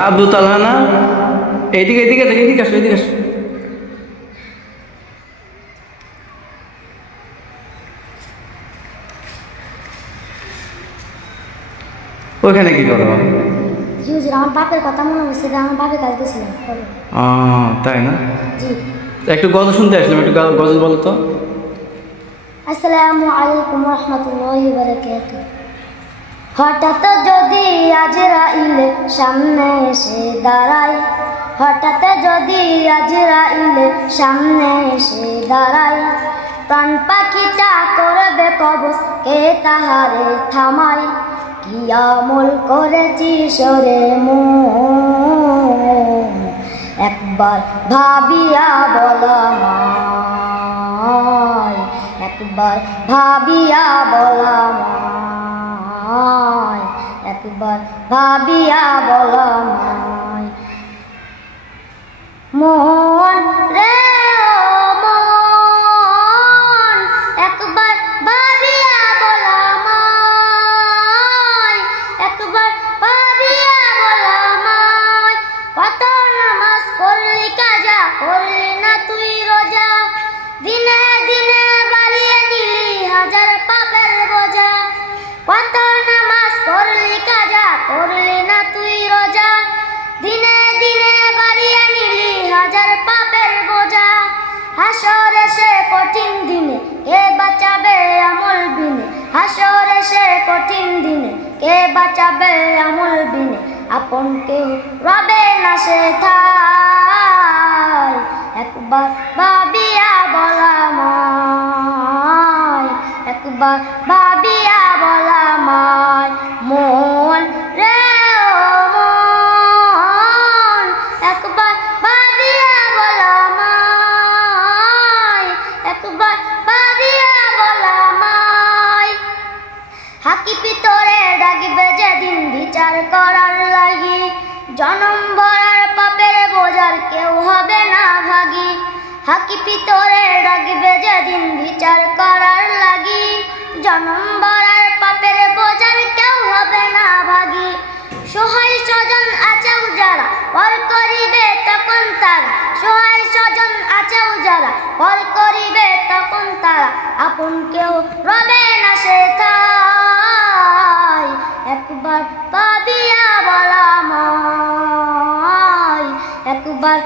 আব্দুল তালহা না এইদিকে এইদিকে দেখে এদিকে আসো এদিকে আসো। ওইখানে কি করো? হুজুর আমার বাপের কথা মনে হয়েছে আমার বাপের কাছে গেছিলাম ও, তাই না? জি। একটু গজল শুনতে আসলাম একটু গজল বলো তো। আসসালামু আলাইকুম রহমতুল্লাহি বারাকাতু হঠাৎ যদি আজরাইলে সামনে এসে দাঁড়ায় হঠাৎ যদি আজরাইলে সামনে এসে দাঁড়ায় প্রাণ পাখিটা করবে কবচ, কে তাহারে থামায় কি আমল করেছি সরে মন? একবার ভাবিয়া বলামায় একবার ভাবিয়া বলামায় একবার ভাবিয়া বলামায় মন রে মন ভাবিয়া একবার ভাবিয়া বলামায় কত নামাজ পড়লি কাজা করলি না তুই রোজা। দিনে হাসর সে কঠিন দিনে, কে বাঁচাবে আমল বিনে? হাসর সে কঠিন দিনে, কে বাঁচাবে আমল বিনে? আপন কেউ রবে না সে থাই একবার ভাবিয়া বলা মায় একবার হাকি পিতরে ডাকবে যেদিন বিচার করার লাগি। জনম ভরার পাপের বোঝার কেউ হবে না ভাগি। হাকি পিতরে ডাকবে যেদিন বিচার করার লাগি। জনম ভরার পাপের বোঝার কেউ হবে না ভাগি। সহায় স্বজন আছেও যারা, পর করিবে তখন তারা। সহায় স্বজন আছেও যারা, পর করিবে তখন তারা। আপন কেউ রবে একবার পা দিয়া বলা মাই একবার